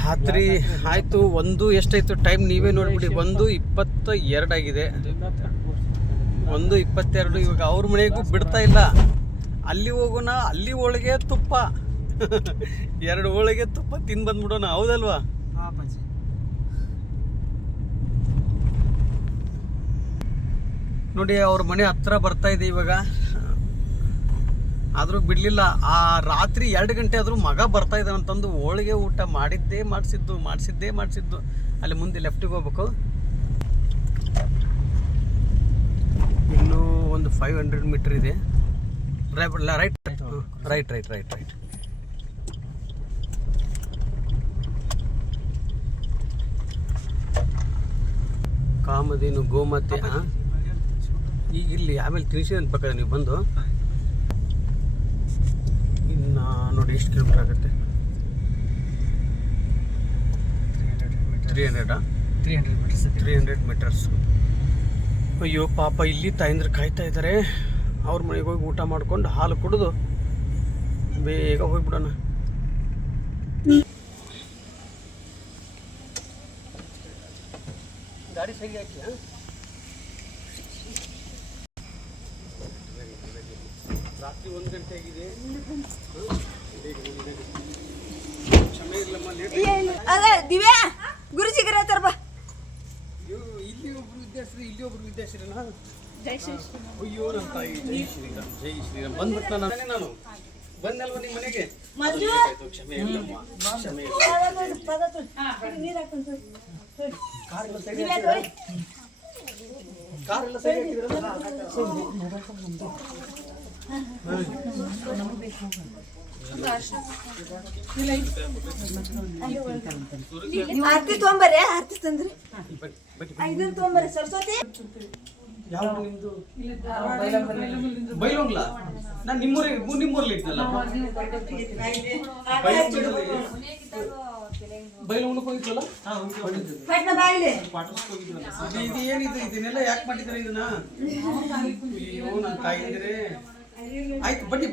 ರಾತ್ರಿ ಆಯಿತು. ಒಂದು ಎಷ್ಟಾಯಿತು ಟೈಮ್ ನೀವೇ ನೋಡಿಬಿಡಿ. 1:22 ಆಗಿದೆ. 1:22. ಇವಾಗ ಅವ್ರ ಮನೆಗೂ ಬಿಡ್ತಾ ಇಲ್ಲ. ಅಲ್ಲಿ ಹೋಗೋಣ, ಅಲ್ಲಿ ಹೋಳಿಗೆ ತುಪ್ಪ 2 ಹೋಳಿಗೆ ತುಪ್ಪ ತಿಂದು ಬಂದ್ಬಿಡೋಣ. ಹೌದಲ್ವಾ? ನೋಡಿ, ಅವ್ರ ಮನೆ ಹತ್ರ ಬರ್ತಾ ಇದೆ ಇವಾಗ. ಆದರೂ ಬಿಡಲಿಲ್ಲ. ಆ ರಾತ್ರಿ 2 ಗಂಟೆ ಆದರೂ ಮಗ ಬರ್ತಾ ಇದ್ದಾನಂತಂದು ಹೋಳಿಗೆ ಊಟ ಮಾಡಿಸಿದ್ದು. ಅಲ್ಲಿ ಮುಂದೆ ಲೆಫ್ಟಿಗೆ ಹೋಗ್ಬೇಕು. ಇನ್ನೂ ಒಂದು 500 ಮೀಟರ್ ಇದೆ. ರೈಟ್. ಕಾಮಧೇನು ಗೋಮಾತೆ. ಈಗ ಇಲ್ಲಿ ಆಮೇಲೆ ತಿಳಿಸಿ ಬೇಕಾದ್ರೆ ನೀವು ಬಂದು. ಇನ್ನು ನೋಡಿ ಎಷ್ಟು ಕಿಲೋಮೀಟರ್ ಆಗುತ್ತೆ. 300 ಮೀಟರ್ಸ್. ಅಯ್ಯೋ ಪಾಪ, ಇಲ್ಲಿ ತಾಯಂದ್ರೆ ಕಾಯ್ತಾ ಇದ್ದಾರೆ. ಅವ್ರ ಮನೆಗೆ ಹೋಗಿ ಊಟ ಮಾಡ್ಕೊಂಡು ಹಾಲು ಕುಡಿದು ಬೇಗ ಹೋಗ್ಬಿಡೋಣ. ಗಾಡಿ ಸರಿ ಹಾಕಿ. ರಾತ್ರಿ 1 ಗಂಟೆ ಆಗಿದೆ. ಕ್ಷಮೆ ಇಲ್ಲಮ್ಮ, ಲೇಟ್. ದಿವ್ಯಾ ಗುರುಜಿ ಕರೆಯತ್ತಾರ ಬಾ. ಇಲ್ಲಿ ಒಬ್ರು ವಿದ್ಯಾಶ್ರೀನಾ? ಜೈ ಶ್ರೀರಾಮ್. ಅಯ್ಯೋ ನಮ್ಮ ತಾಯಿ, ಜೈ ಶ್ರೀರಾಮ್. ಬಂದ್ಬಿಟ್ಟ ನಾನು ಬಂದಲ್ವ ನಿಮ್ಮ ಮನೆಗೆ? ಕ್ಷಮೆ ಇಲ್ಲಮ್ಮ, ಕ್ಷಮೆ ಇಲ್ಲ. ಕಾರೆಲ್ಲ ಸರಿ ಆರ್ತಿ ತೊಗೊಂಬರ್ರಿ. ಆರ್ತಿ ತಂದ್ರಿ ಇದನ್ನ ತೊಗೊಂಬರ್ರಿ. ಸರಸ್ವತಿ ಯಾವ ನಿಮ್ದು? ಬೈಲೊಂಗ್ಲ. ನಾನು ನಿಮ್ಮೂರಲ್ಲಿ ಇದ್ನಲ್ಲ. ಬೈಲೊಂಗ್ಲಕ್ಕೆ ಹೋಗಿದ್ವಲ್ಲ. ಇದು ಏನಿದು? ಇದನ್ನೆಲ್ಲ ಯಾಕೆ ಮಾಡಿದ್ರೆ ಇದನ್ನ? ಅಯ್ಯೋ ನನ್ನ ತಾಯಿ ಅಂದ್ರೆ. ಆಯ್ತು, ಬನ್ನಿ.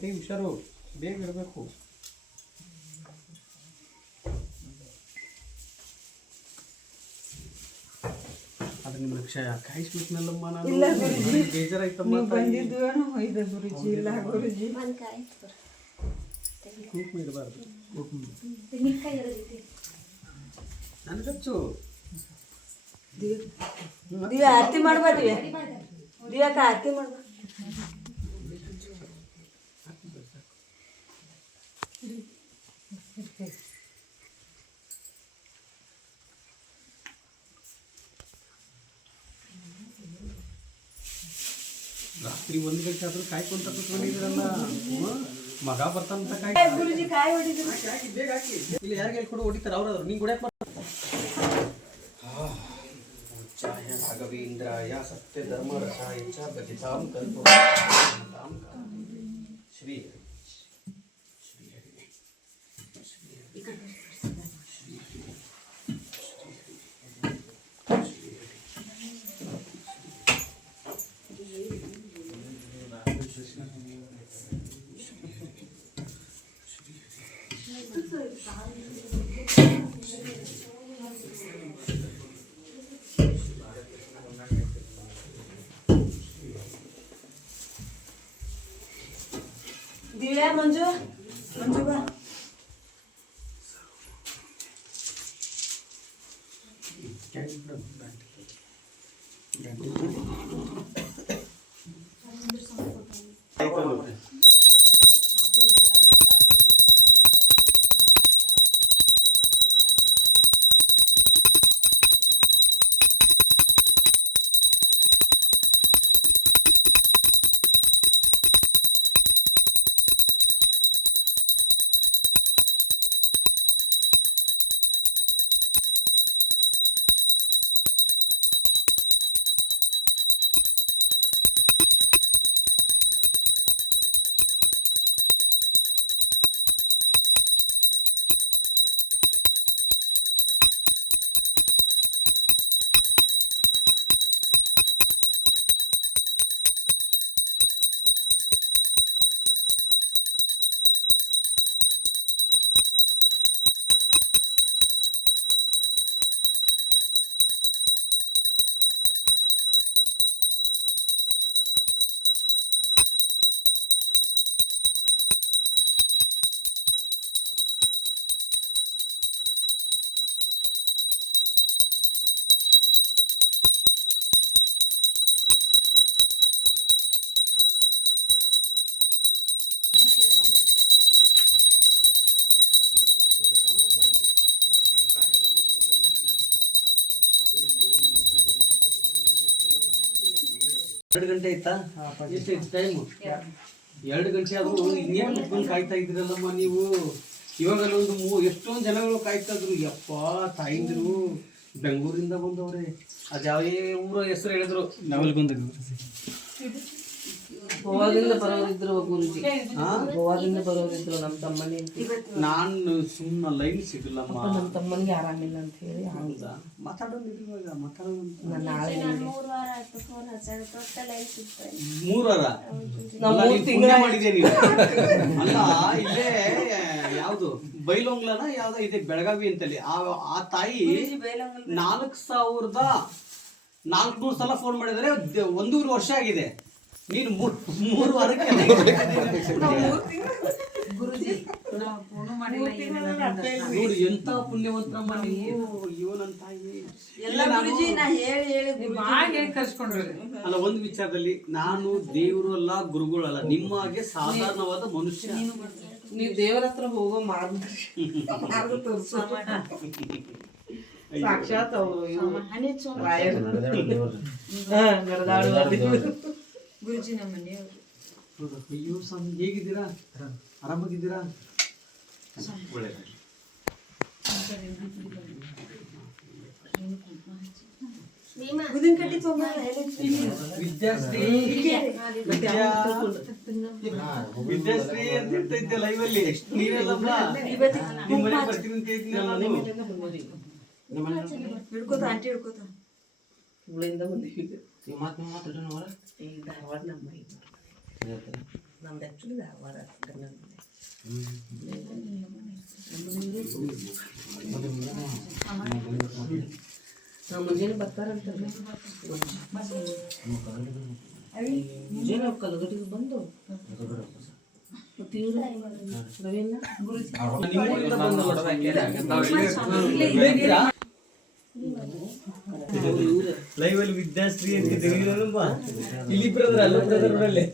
ಕೈ ಹುಷಾರು, ಬೇಗ ಇಡಬೇಕು. ಆದ್ರೆ ನಿಮ್ಮ ರಿಕ್ಷಾ ಕಾಯಿಸ್ಬಿಟ್ನಲ್ಲಮ್ಮ ನಾನು. ಬೇಜಾರಾಯ್ತಮ್ಮ. ಗುರುಜಿ ಇಲ್ಲ ಗುರುಜಿ ಕೂಪು ಇರಬಾರ್ದು. ನನಗಚ್ಚು. ದಿವ್ಯಾ ಆರತಿ ಮಾಡ್ಬಾ. ದಿವ್ಯಾಕ ಆರತಿ ಮಾಡ್ಬಾ. ರಾತ್ರಿ 1 ಗಂಟೆ ಆದ್ರೂ ಕಾಯ್ಕೊಂತ ಕುತ್ಕೊಂಡಿದ್ರಲ್ಲ. ಮಗ ಬರ್ತಾನಂತ ಗುರುಜಿ ಕಾಯಿ ಹೊಡಿದ್ರು. ಬೇಗ ಹಾಕಿ. ಇಲ್ಲಿ ಯಾರಿಗೆ ಕೊಡು ಹೊಡಿತಾರೆ ಅವ್ರಾದ್ರು. ನೀನು ಹೊಡ್ಯಾಕ ರಾಘವೇಂದ್ರಾಯ ಸತ್ಯ ಧರ್ಮರಸಾಯ ಚ ಭಜಿತಾಂ ಕಲ್ಪತಾಂ ಶ್ರೀ ದಿವ್ಯಾ ಮಂಜು ಬಾ. 2 ಗಂಟೆ ಆಯ್ತಾ? ಎಷ್ಟಾಯ್ತು ಟೈಮು? 2 ಗಂಟೆ ಆದರೂ ಇನ್ನೇನು ಕುತ್ಕೊಂಡು ಕಾಯ್ತಾ ಇದ್ರಲ್ಲಮ್ಮ ನೀವು. ಇವಾಗಲ್ಲ ಒಂದು ಎಷ್ಟೊಂದು ಜನಗಳು ಕಾಯ್ತಾ ಇದ್ರು. ಯಪ್ಪ ತಾಯಿಂದ್ರು ಬೆಂಗಳೂರಿಂದ ಬಂದವ್ರೆ. ಅದು ಯಾವೇ ಊರ ಹೆಸರು ಹೇಳಿದ್ರು. ಗೋವಾದಿಂದ ಬರೋರಿದ್ರು ಗುರುಜಿ, ಗೋವಾದಿಂದ ಬರೋರಿದ್ರು ನಮ್ಮ ತಮ್ಮನೇ. ನಾನು ಸುಮ್ಮನೆ ಲೈನ್ ಸಿಗಲ್ಲಮ್ಮ. ನಮ್ಮ ತಮ್ಮನಿಗೆ ಆರಾಮಿಲ್ಲ ಅಂತ ಹೇಳಿ ಹೌದಾ? ಮಾತಾಡೋದು ನಾನು ನಾಳೆ 3 ವಾರ ಆಯ್ತು ಫೋನ್ ಹಚ್ಚಾಗ ಟೋಟಲ್ ಲೈನ್ ಸಿಗ್ತಾ ಇಲ್ಲ. 3 ವಾರ ನಾವು ಅಲ್ಲ, ನೀನ್ ಪುಣ್ಯ ಮಾಡಿದ್ಯಾ ನೀವು. ಅಲ್ಲ ಇಲ್ಲೇ ಯಾವ್ದು ಬೈಲೊಂಗ್ಲನ ಯಾವ್ದೋ ಇದೆ ಬೆಳಗಾವಿ ಅಂತಲ್ಲಿ. ಆ ತಾಯಿ 4,400 ಸಲ ಫೋನ್ ಮಾಡಿದರೆ 1.5 ವರ್ಷ ಆಗಿದೆ. ನೀನು 3 ವಾರಕ್ಕೆ ನೋಡಿ ಎಂತ ಪುಣ್ಯವಂತರಮ್ಮ ನೀವು. ಇವನಂತ ಅಲ್ಲ, ಒಂದು ವಿಚಾರದಲ್ಲಿ ನಾನು ದೇವರು ಅಲ್ಲ, ಗುರುಗಳು ಅಲ್ಲ, ನಿಮ್ಮ ಹಾಗೆ ಸಾಧಾರಣವಾದ ಮನುಷ್ಯ. ನೀವು ದೇವರ ಹತ್ರ ಹೋಗೋ ಮಾರ್ಗ ಸಾಕ್ಷಾತ್ ಅವರು ಗುರುಜಿ ನಮ್ಮ ಮನೆಯವರು. ಅಯ್ಯೋ ಸ್ವಾಮಿ, ಹೇಗಿದ್ದೀರಾ? ಆರಾಮಾಗಿದ್ದೀರಾ? ಒಳ್ಳೆಯದಾಗಲಿ. ಉದಿನ ಕಟ್ಟಿ ತೊಗೊಂಬಲ್ಲ. ವಿದ್ಯಾಶ್ರೀ ವಿದ್ಯಾಶ್ರೀ ಅಂತ ಇರ್ತಾ ಲೈವಲ್ಲಿ. ನೀವೆಲ್ಲಮ್ಮ ನಿಮ್ಮ ಮನೆ ಬರ್ತೀನಿ ಅಂತ ಇದ್ನಲ್ಲ ನಾನು. ಹಿಡ್ಕೋತ ಆಂಟಿ ಹಿಡ್ಕೋತ ಹುಳಿಂದ ಬಂದಿದೆ. ಈ ಧಾರವಾಡ ನಮ್ಮ ನಮ್ದು ಆ್ಯಕ್ಚುಲಿ ಧಾರವಾಡ ಮುಂಜಾನೆ ಬರ್ತಾರಂತ. ಮುಂಜಾನೆ ಕಲಗಟ್ಟಿಗೆ ಬಂದು ಲೈವಲ್ಲಿ ವಿದ್ಯಾಶ್ರೀ ಅಂತಿದ್ದೀವಿ. ಇಲ್ಲಿ ಬ್ರದರ್ ಅಲ್ಲ ಬ್ರದರ್ ಅವರಲ್ಲೇ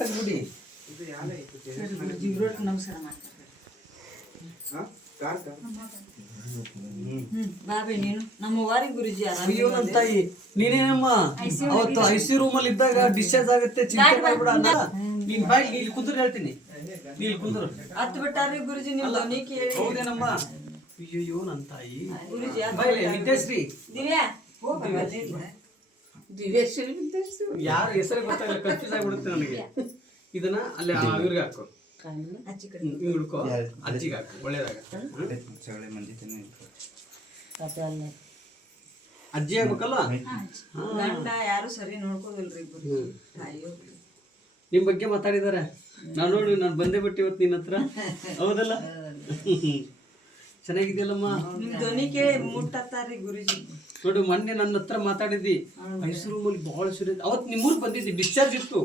ತಗ್ಬಿಡಿ. ನಮಸ್ಕಾರ ಮಾಡ್ತಾರೆ. ಬಾಬೆ ನೀನು ನಮ್ಮ ವಾರಿ ಗುರುಜಿ. ಅಯ್ಯೋ ನನ್ನ ತಾಯಿ, ನೀನೇನಮ್ಮ ಅವತ್ತು ICU ರೂಮಲ್ಲಿ ಇದ್ದಾಗ ಡಿಸ್ಚಾರ್ಜ್ ಆಗುತ್ತೆ, ಚಿಂತೆ ಮಾಡ್ಬೇಡ ಅಲ್ಲ. ನೀನ್ ಬಾಯ್, ಇಲ್ಲಿ ಕುಂದ್ರು ಹೇಳ್ತೀನಿ. ನೀಲ್ ಕುಂದ್ರು ಹತ್ತು ಬಿಟ್ಟಾರಿ ಗುರುಜಿ. ನಿಮ್ ಧ್ವನಿ ಕೇಳಿ. ಹೌದೇನಮ್ಮ? ಅಯ್ಯೋ ನನ್ನ ತಾಯಿ. ಗುರುಜಿ ವಿದ್ಯಾಶ್ರೀ ದಿವ್ಯಾ ಯಾರ ಹೆಸರೇ ಗೊತ್ತಾಗಲ್ಲ, ಕನ್ಫ್ಯೂಸ್ ಆಗ್ಬಿಡುತ್ತೆ ನನಗೆ. ಇದನ್ನ ಅಲ್ಲಿ ಇವ್ರಿಗೆ ಹಾಕೋ, ಹಿಂಗ್ ಹುಡ್ಕೋ, ಅಜ್ಜಿಗೆ ಹಾಕು, ಒಳ್ಳೇದಾಗತ್ತೆ. ಅಜ್ಜಿ ಆಗ್ಬೇಕಲ್ಲ. ಗಂಡ ಯಾರು ಸರಿ ನೋಡ್ಕೋದಿಲ್ರಿ ಗುರುಜಿ. ಅಯ್ಯೋ ನಿಮ್ ಬಗ್ಗೆ ಮಾತಾಡಿದಾರೆ. ನಾನು ನೋಡಿ, ನಾನು ಬಂದೇ ಬಿಟ್ಟು ಇವತ್ತು ನಿನ್ನ ಹತ್ರ. ಹೌದಲ್ಲ? ಚೆನ್ನಾಗಿದೆಯಲ್ಲಮ್ಮ. ನಿಮ್ ಧ್ವನಿ ಕೇಳಿ ಮುಟ್ಟತ್ತಾರಿ ಗುರುಜಿ. ನೋಡು, ಮೊನ್ನೆ ನನ್ನ ಹತ್ರ ಮಾತಾಡಿದ್ದಿ. ICU ರೂಮಲ್ಲಿ ಬಹಳ ಸೀರಿಯಸ್. ಅವತ್ತು ನಿಮ್ಮೂರಿಗೆ ಬಂದಿದ್ದಿ, ಡಿಸ್ಚಾರ್ಜ್ ಇತ್ತು.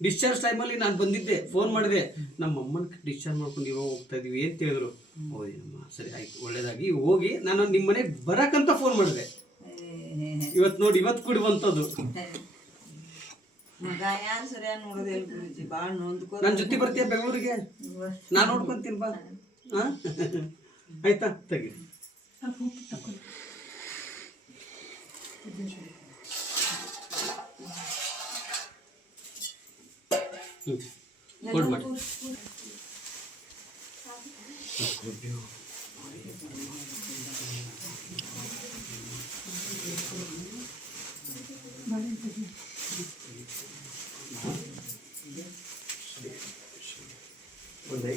ಡಿಸ್ಚಾರ್ಜ್ ಟೈಮಲ್ಲಿ ನಾನು ಬಂದಿದ್ದೆ, ಫೋನ್ ಮಾಡಿದೆ. ನಮ್ಮ ಅಮ್ಮನ ಡಿಸ್ಚಾರ್ಜ್ ಮಾಡ್ಕೊಂಡು ಇವಾಗ ಹೋಗ್ತಾ ಇದೀವಿ ಅಂತ ಹೇಳಿದ್ರು. ಹೌದೇನಮ್ಮ, ಸರಿ ಆಯ್ತು, ಒಳ್ಳೇದಾಗಿ ಹೋಗಿ. ನಾನು ನಿಮ್ಮ ಮನೆಗೆ ಬರಕಂತ ಫೋನ್ ಮಾಡಿದೆ. ಇವತ್ತು ನೋಡಿ, ಇವತ್ತು ಕೂಡಿ ಬಂತದ್ದು. ಮಗ ಯಾರು ಸರಿಯಾಗಿ ನೋಡೋದಿಲ್ಲ ಗುರುಜಿ. ಬಾಳ ನೊಂದ್ಕೋ. ನನ್ನ ಜೊತೆ ಬರ್ತೀಯ ಬೆಂಗಳೂರಿಗೆ? ನಾನು ನೋಡ್ಕೊಂತೀನಿ ಬಾ. ಆಯ್ತಾ? ತೆಗಿ. ಕೊಡ್ಬೇಡಿ.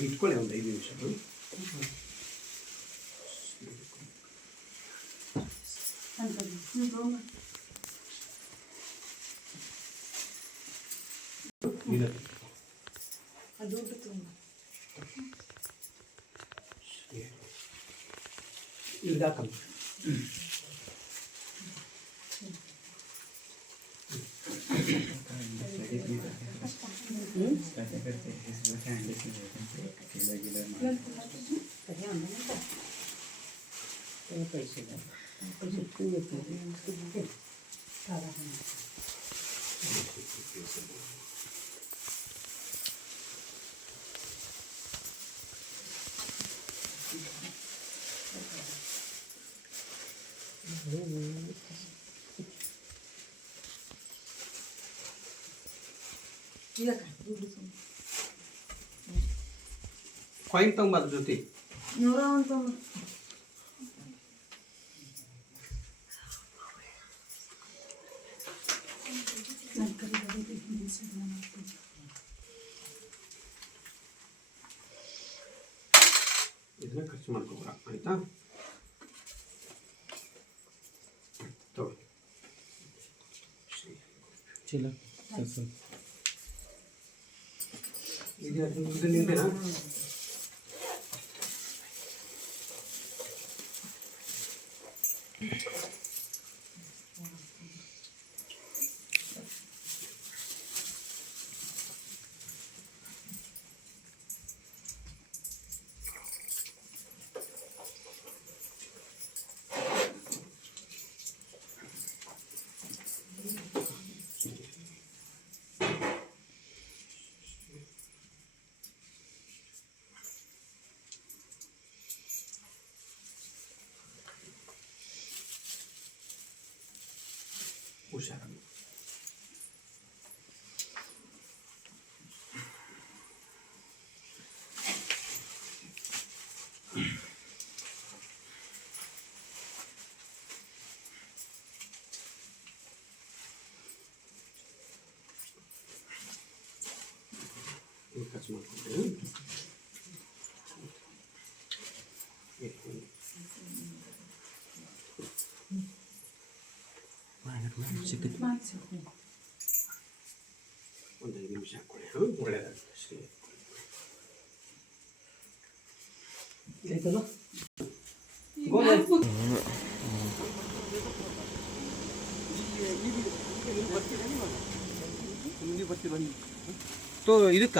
ಇಟ್ಕೊಳ್ಳಿ ಒಂದು 5 ನಿಮಿಷ. ದುಡ್ಡು ತುಂಬ ಇದಾಕಮ್ಮ. ಕಾಯಿನ್ ತಗೊಂಬ ಅದ್ರ ಜೊತೆ 101 ತೊಂಬರ್ರಿ. ಇದನ್ನ ಖರ್ಚು ಮಾಡ್ಕೊಬರ ಆಯ್ತಾ ತಗೊಳ್ಳಿ ಚೀಲ ಇದು ನಿಂದೇನಾ ಹುಷಾರಾಗಿ ಖರ್ಚು ಮಾಡ್ಕೊಂಡ್ರೆ ಒಂದು 5 ನಿಮಿಷ ಹಾಕೊಳ್ಳಿ ಒಳ್ಳೆಯದಾಗುತ್ತೆ ಶ್ರೀ ಆಯ್ತಲ್ಲ ತೋ ಇದಕ್ಕ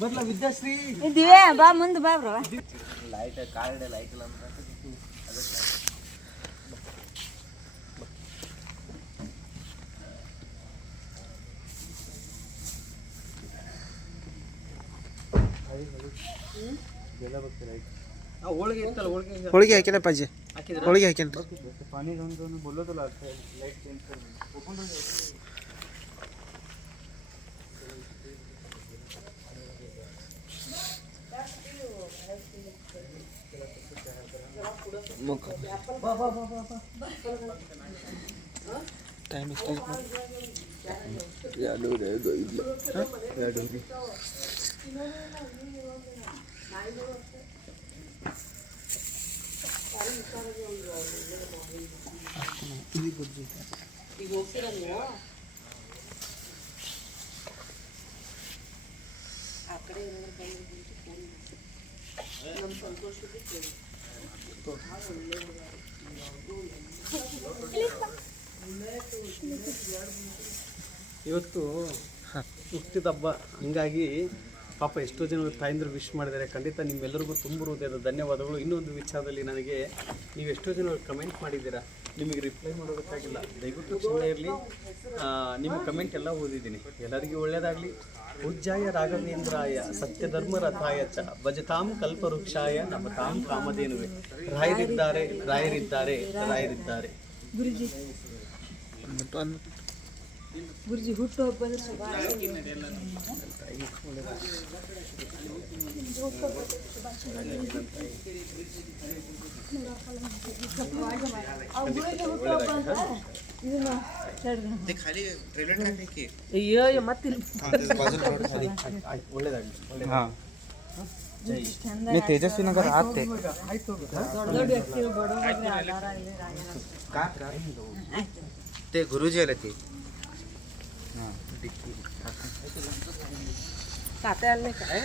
ಬರ್ಲ ವಿದ್ಯಾಶ್ರೀ ದಿವ್ಯಾ ಬಾ ಮುಂದೆ ಬಾ ಬ್ರೋ. ಲೈಟ್ ಕಾರ್ಡ್ ಲೈಟ್ ಇಲ್ಲ ಅಂದ್ರೆ ಹೋಳಿಗೆ ಇತ್ತಲ್ಲ ಹೋಳಿಗೆ ಹಾಕಿಲ್ಲ ಪಾಜಿ ಹೋಳಿಗೆ ಹಾಕ್ಯಾನ ಪಾನಿ ಬೋಲೋದಲ್ಲ ಲೈಟ್ ಚೇಂಜ್ ಟೈಮ್ ಎಷ್ಟು ಎರಡು ಈಗ ಹೋಗ್ತೀರ ನೀವು ಆ ಕಡೆ ನಮ್ಮ ಸಂತೋಷಕ್ಕೆ ಕೇಳಿ ಇವತ್ತು ಹುಟ್ಟಿದ ಹಬ್ಬ ಹಂಗಾಗಿ ಪಾಪ ಎಷ್ಟೋ ಜನ ತಾಯಂದ್ರು ವಿಶ್ ಮಾಡಿದ್ದಾರೆ. ಖಂಡಿತ ನಿಮ್ಮೆಲ್ಲರಿಗೂ ತುಂಬ ಹೃದಯದ ಧನ್ಯವಾದಗಳು. ಇನ್ನೊಂದು ವಿಚಾರದಲ್ಲಿ ನನಗೆ ನೀವು ಎಷ್ಟೋ ಜನ ಕಮೆಂಟ್ ಮಾಡಿದ್ದೀರಾ, ನಿಮಗೆ ರಿಪ್ಲೈ ಮಾಡೋದಕ್ಕಾಗಿಲ್ಲ. ದಯವಿಟ್ಟು ಸುಮ್ಮನೆ ಇರಲಿ. ನಿಮ್ಮ ಕಮೆಂಟ್ ಎಲ್ಲ ಓದಿದ್ದೀನಿ. ಎಲ್ಲರಿಗೂ ಒಳ್ಳೆಯದಾಗಲಿ. ಪೂಜ್ಯಾಯ ರಾಘವೇಂದ್ರಾಯ ಸತ್ಯಧರ್ಮರಥಾಯ ಚ ಭಜತಾಂ ಕಲ್ಪವೃಕ್ಷಾಯ ನಮತಾಂ ಕಾಮಧೇನುವೆ. ರಾಯರಿದ್ದಾರೆ ರಾಯರಿದ್ದಾರೆ ರಾಯರಿದ್ದಾರೆ. ಗುರುಜಿ ಗುರುಜಿ ಹುಟ್ಟು ಹಬ್ಬದ ಅಯ್ಯೋ ಮತ್ತೆ ಒಳ್ಳೆಯದಾಗಲಿ. ಹಾಂ मी तेजस्वी नगर आते ದೊಡ್ಡ ವ್ಯಕ್ತಿಗಳು ಬಡವರಿಗೆ ಆಧಾರ ಇಲ್ಲಿ ते गुरुजी आले ते हां खाते आले काय